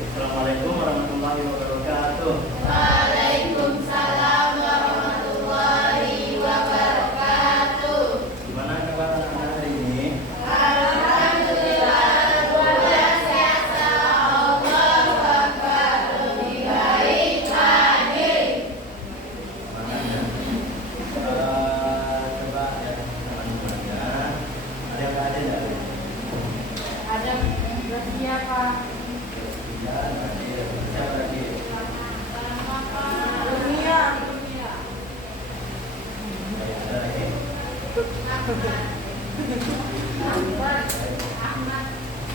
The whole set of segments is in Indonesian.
Assalamualaikum warahmatullahi wabarakatuh. Waalaikumsalam warahmatullahi wabarakatuh. Gimana kabar anak-anak hari ini? Alhamdulillah, luar biasa. Allahu Akbar. Lebih baik lagi. Semangat ya. Coba ya teman-temannya. Ada yang ada enggak? Ada siapa? Ya, tadi siapa lagi? Dunia. Ada lagi?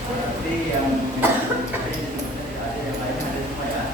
Berarti yang tadi disebutnya ada yang lainnya ada semua ya?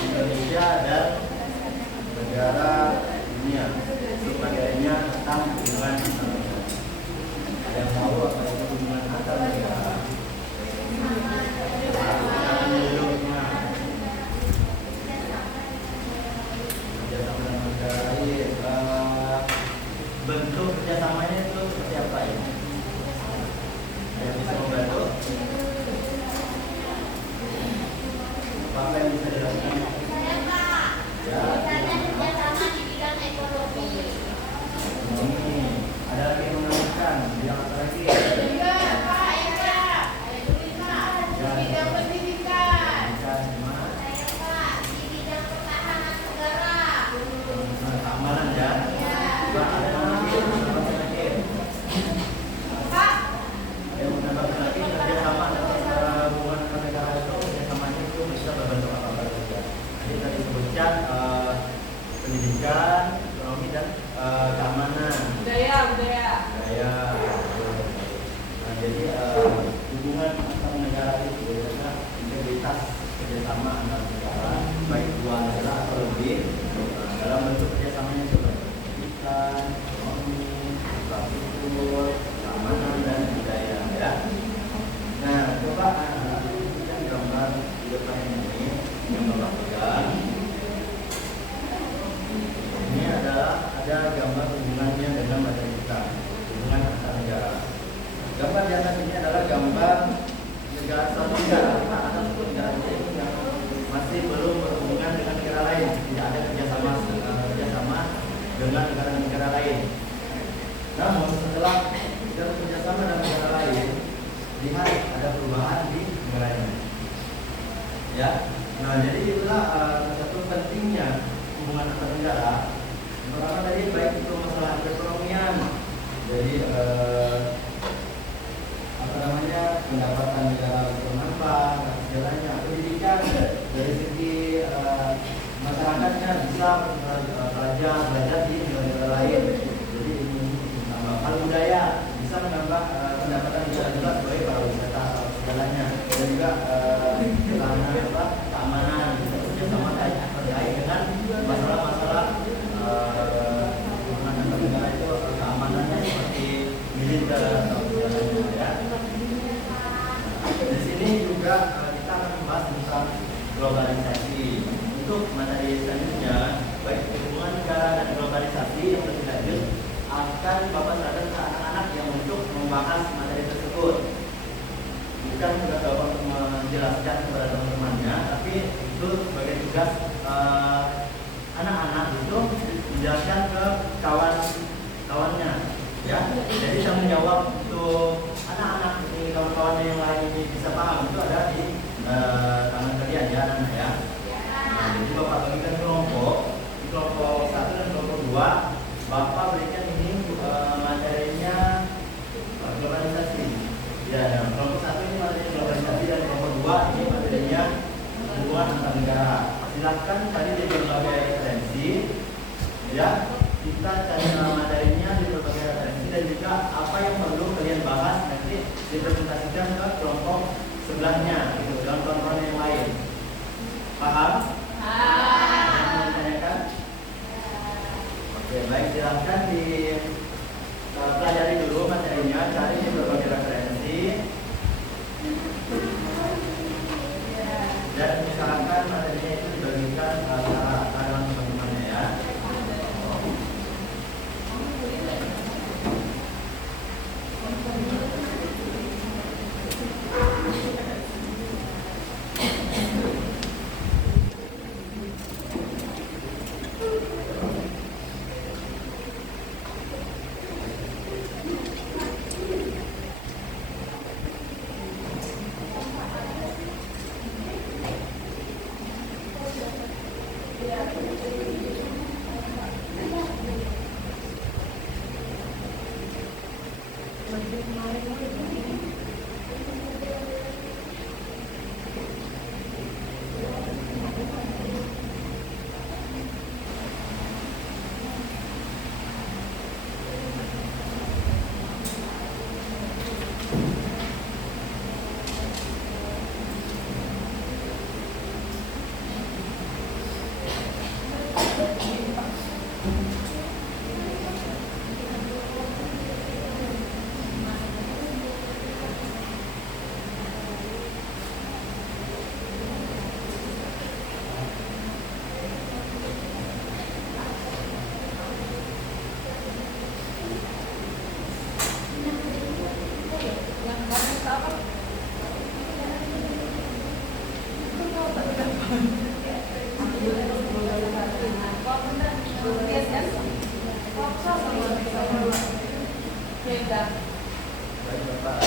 Indonesia dan negara dunia, sebagainya tentang hubungan antar negara. Ada yang tahu apa itu hubungan antar negara? Menunjuknya kerjasama dengan negara lain. Bentuk kerjasamanya itu seperti apa ya? Ada yang bisa membantu? Apa yang bisa dilakukan? Ya, Kerjasama di bidang ekonomi. ekonomi. Ada lagi yang menambahkan? Bidang apa lagi? Juga Pak Eka. Di bidang pendidikan. Bisa semua. Saya Pak di bidang pertahanan negara. Keamanan ya. Pak, ada yang lagi? Menambahkan lagi? Pak. Ada yang menambahkan lagi kerjasama antara hubungan antar negara itu kerjasamanya itu bisa berbentuk apa saja. Tadi disebutkan pendidikan, ekonomi dan keamanan. Budaya. Budaya. Nah, jadi hubungan antar negara itu biasanya integritas kerjasama antar negara, baik dua negara atau lebih. Dalam bentuk kerjasamanya itu pendidikan, ekonomi, infrastruktur, keamanan dan budaya. Ya. Nah, coba kita gambar di depan ini yang Bapak pegang. Ini adalah ada gambar hubungannya dengan materi kita, hubungan antar negara. Gambar di atas ini adalah gambar negara satu negara, ada satu negara itu yang masih belum berhubungan dengan negara lain, tidak ada kerjasama dengan negara-negara lain. Namun setelah kita kerjasama dengan negara lain, lihat ada perubahan di negara ini. Ya, nah jadi itulah satu pentingnya hubungan antar negara. Yang pertama tadi baik itu masalah perekonomian, jadi pendapatan negara bermanfaat dan segalanya. Pendidikan dari segi masyarakatnya bisa belajar di negara lain, jadi ini menambah. Hal budaya bisa menambah pendapatan negara juga sebagai para wisata segalanya, dan juga keamanan bisa bekerjasama terkait dengan masalah-masalah hubungan antar negara itu, keamanannya seperti militer atau segalanya ya. Di sini juga kita akan membahas tentang globalisasi. Untuk materi selanjutnya, baik hubungan negara dan globalisasi yang lebih lanjut akan Bapak serahkan ke anak-anak yang untuk membahas materi tersebut. Bukan tugas Bapak untuk menjelaskan kepada teman-temannya, tapi itu sebagai tugas anak-anak itu menjelaskan ke kawan-kawannya. Ya, jadi tanggung jawab untuk anak-anak ini, kawan-kawannya yang lain ini bisa paham itu ada di tangan kalian ya anak-anak ya. Nah, jadi Bapak bagikan kelompok, di kelompok 1 dan kelompok 2, Bapak berikan ini materinya globalisasi. Ya, kelompok 1 ini materinya globalisasi dan kelompok 2 ini materinya hubungan antar negara. Silakan tadi di berbagai referensi Ya, kita cari nama materinya di berbagai referensi dan juga apa yang perlu kalian bahas nanti dipresentasikan ke kelompok sebelahnya, gitu, dalam kawan-kawan yang lain. Paham? Ada yang mau ditanyakan? Oke, baik, silahkan pelajari dulu materinya, cari di berbagai referensi dan usahakan materinya itu dibagikan secara rata teman-temannya ya. Baik Bapak,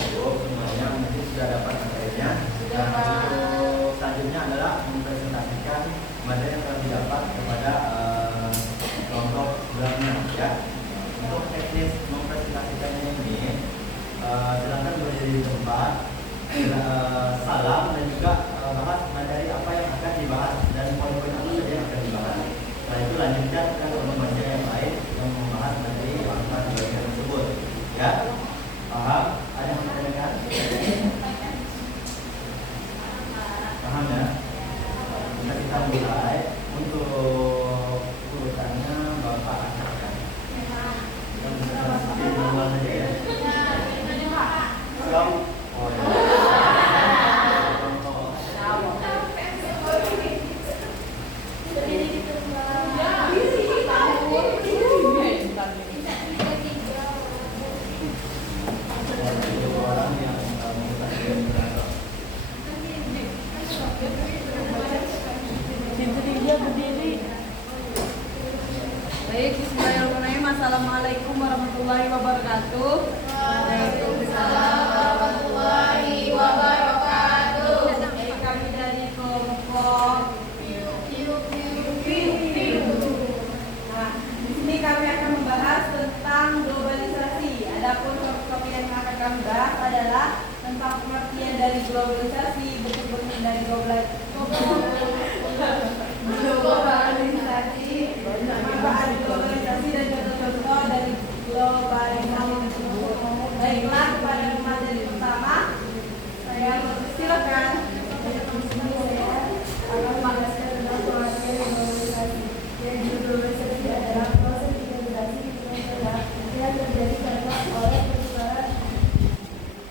Ibu semuanya mungkin sudah dapat materinya. Dan untuk selanjutnya adalah mempresentasikan materi yang telah didapat kepada kelompok sebelahnya ya. Untuk teknis mempresentasikannya ini silakan berdiri di tempat, salam dan juga bahas materi apa yang akan dibahas dan poin-poin apa saja yang akan dibahas. Setelah itu lanjutkan ke teman-temannya yang lain yang membahas materi yang akan dibagikan tersebut ya. Paham? Ada yang menanyakan? Paham ya? Kita mulai. Untuk urutannya Bapak akan yang presentasi manual saja ya. Siap? Oh ya. Baik, bismillahirrahmanirrahim. Assalamualaikum warahmatullahi wabarakatuh. Waalaikumsalam warahmatullahi wabarakatuh. Baik, kami dari kelompok. Nah, di sini kami akan membahas tentang globalisasi. Adapun topik yang akan kami bahas adalah tentang pengertian dari globalisasi, bentuk-bentuk dari globalisasi, manfaat globalisasi dan contoh-contoh dari globalisasi tersebut. Baiklah, kepada materi pertama, saya silakan. Saya akan menjelaskan tentang pengertian globalisasi. Jadi globalisasi adalah proses integrasi internasional yang terjadi karena oleh pertukaran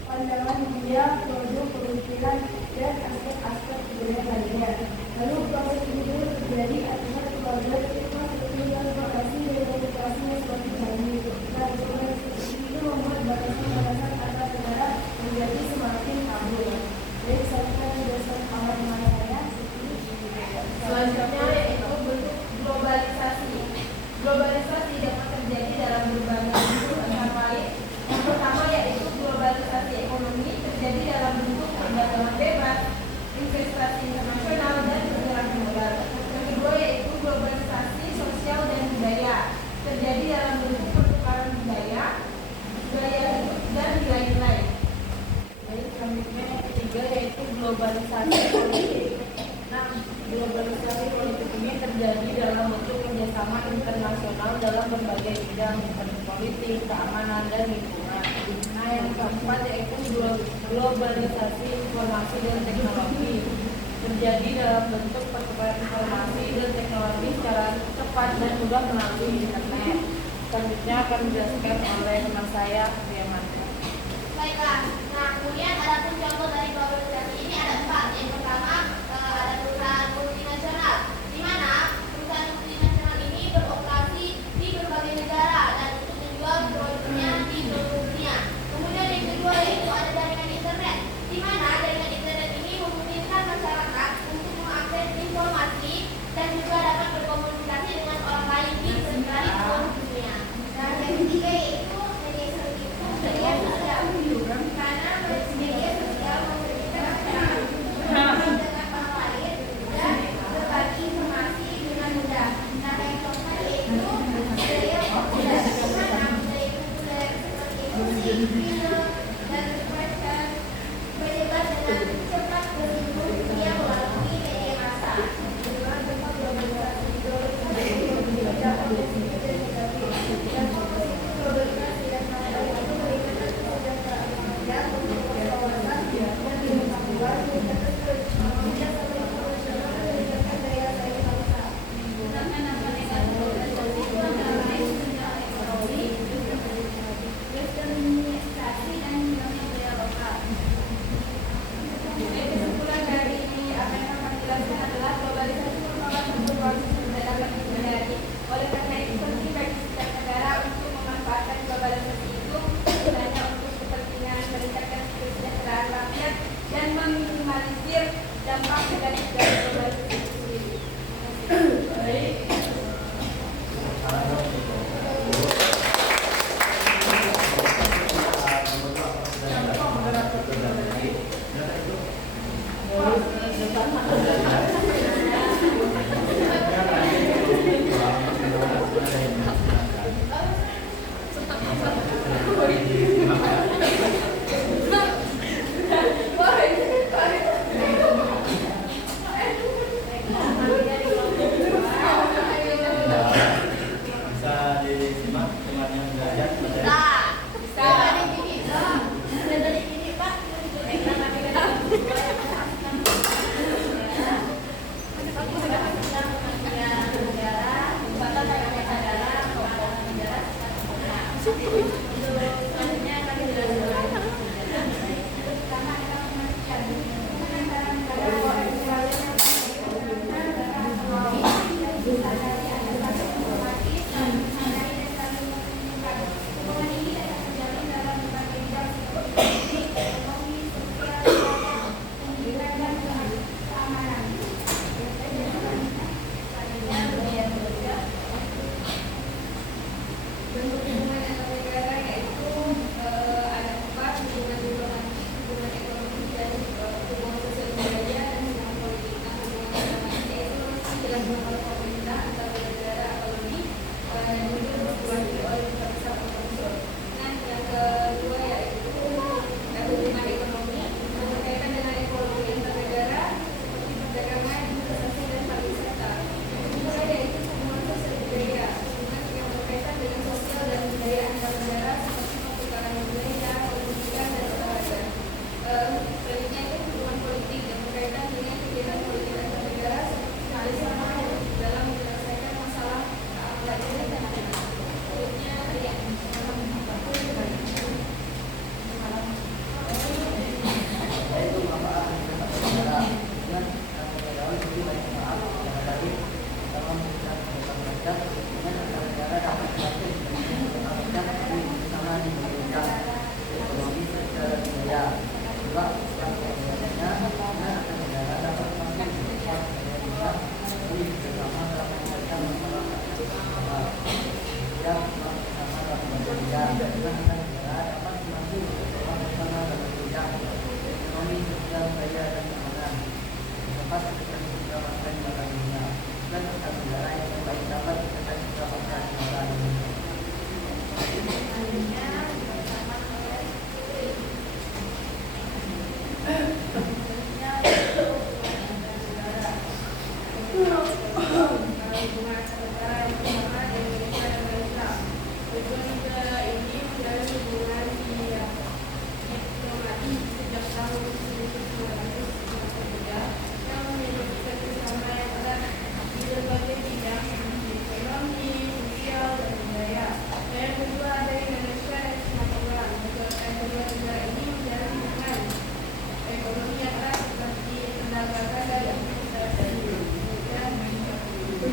pandangan dunia, produk, pemikiran, dan aspek-aspek budaya lainnya. Lalu proses ini terjadi akibat keluarga informasi dan komunikasinya semakin canggih. Dan globalisasi itu membuat batasan-batasan antar negara menjadi semakin kabur. Jadi saya menjelaskan pemahaman saya Selanjutnya yaitu bentuk globalisasi. Globalisasi dapat terjadi dalam berbagai bentuk antara lain. Yang pertama yaitu globalisasi ekonomi, terjadi dalam bentuk perdagangan bebas, investasi internasional dan pergerakan modal. Yang kedua yaitu globalisasi sosial dan budaya, terjadi dalam bentuk pertukaran budaya, gaya hidup dan lain-lain. Baik, selanjutnya yang ketiga yaitu globalisasi politik. Nah, globalisasi politik dalam berbagai bidang seperti politik, keamanan, dan lingkungan. Nah, yang keempat yaitu globalisasi informasi dan teknologi. Terjadi dalam bentuk pertukaran informasi dan teknologi secara cepat dan mudah melalui internet. Selanjutnya akan dijelaskan oleh teman saya, Diamanda. Baiklah, nah kemudian ada pun contoh dari globalisasi ini ada 4. Yang pertama ada perusahaan multinasional, di mana perusahaan multinasional ini beroperasi di berbagai negara dan untuk menjual produknya di seluruh dunia. Kemudian yang kedua yaitu ada jaringan internet, di mana jaringan internet ini memungkinkan masyarakat untuk mengakses informasi dan juga dapat berkomunikasi dengan orang lain di seluruh dunia. Dan yang ketiga yaitu media sosial. Karena media sosial memberikan masyarakat dengan orang lain dan berbagi informasi dengan mudah. Nah, yang keempat yaitu budaya populer, di mana budaya populer seperti musik, film, dan website menyebar dengan cepat ke seluruh dunia melalui media massa. Dengan dampak globalisasi dan meminimalisir dampak negatif dari globalisasi itu sendiri.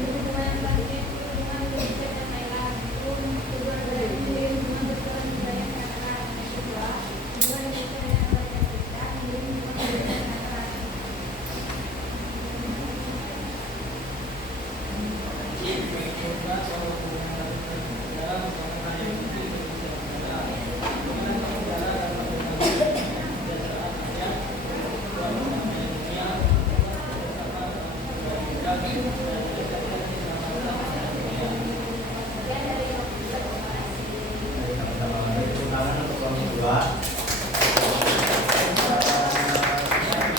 hubungan yang selanjutnya itu hubungan pendidikan dan lain-lain. Itu kedua adalah hubungan berkelanjutan budaya masyarakat. Yang kedua, hubungan pendidikan dan Amerika Serikat, hubungan pendidikan dan masyarakat. Sama-sama. Tepuk tangan untuk kelompok kedua.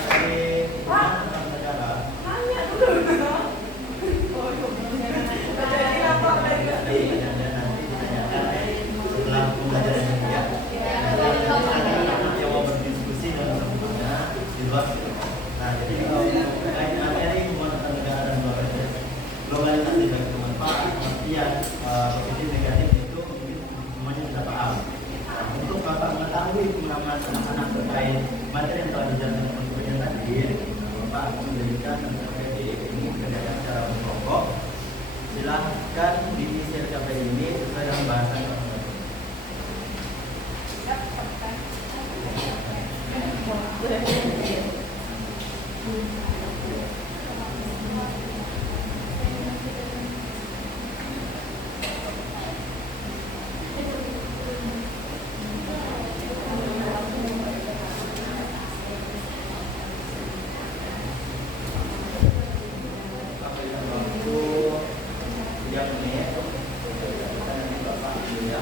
Dari hubungan negara. Hanya dulu. Oh, jadi apa tadi? Nanti ditanyakan setelah pembelajaran ini ya. Nanti yang mau berdiskusi dan sebagainya di luar. Nah, jadi terkait materi hubungan antar negara dan globalisasi bagi bermanfaat, artian positif negatif itu mungkin semuanya sudah paham. Nah, untuk Bapak mengetahui pemahaman anak-anak terkait materi yang telah dijelaskan sebelumnya tadi, Bapak akan menjadikan ini kerjakan secara berkelompok. Silahkan diisi RKP ini sesuai dengan bahasan teman-teman. Sampai dengan waktu 3 menit. Kita nanti Bapak dulu ya.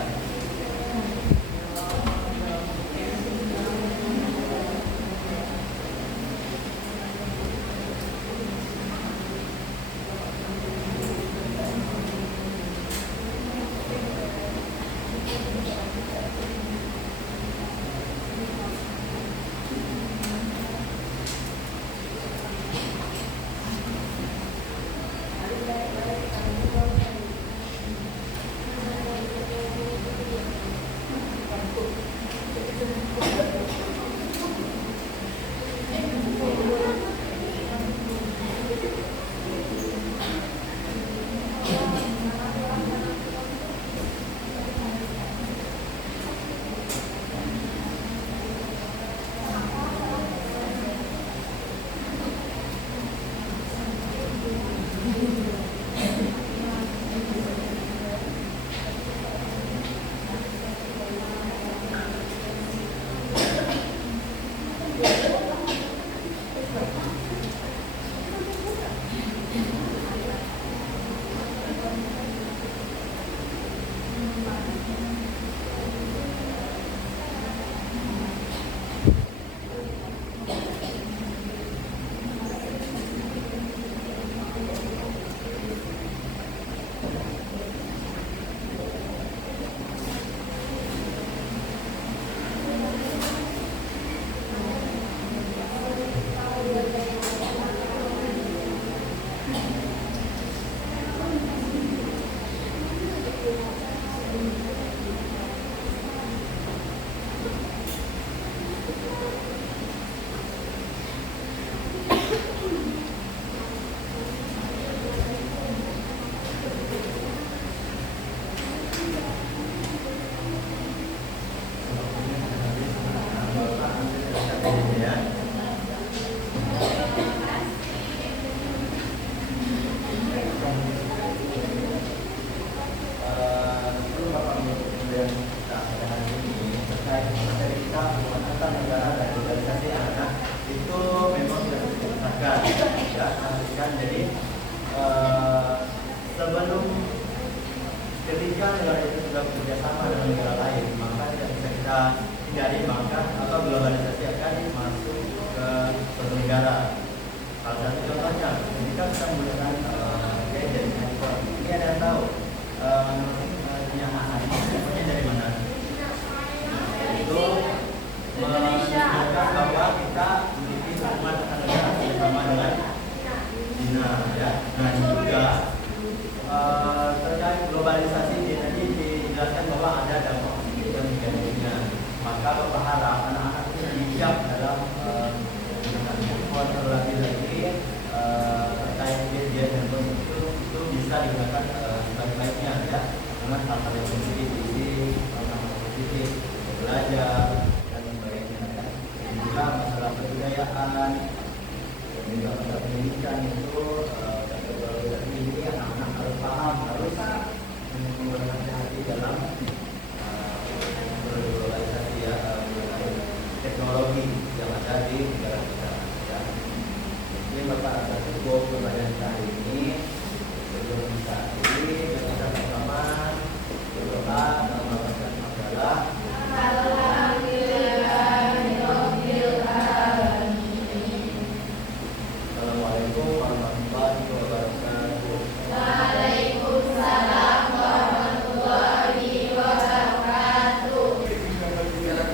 sebelum ketika negara itu sudah bekerja sama dengan negara lain, maka tidak bisa kita hindari maka atau globalisasi akan masuk ke suatu negara. Salah satu contohnya, ketika kita menggunakan gadget, handphone, ini ada yang tahu kenyataan ini dari mana? Itu menunjukkan bahwa kita memiliki hubungan antar negara bersama dengan China, ya. Nah juga terkait globalisasi ini tadi dijelaskan bahwa ada dampak positif dan negatifnya. Maka Bapak harap anak-anak itu bijak dalam menggunakan handphone terlebih lagi terkait gadget handphone itu bisa digunakan sebaik-baiknya ya, dengan hal-hal yang positif, hal-hal positif, belajar dan sebagainya ya. Dan juga masalah kebudayaan dan juga masalah pendidikan itu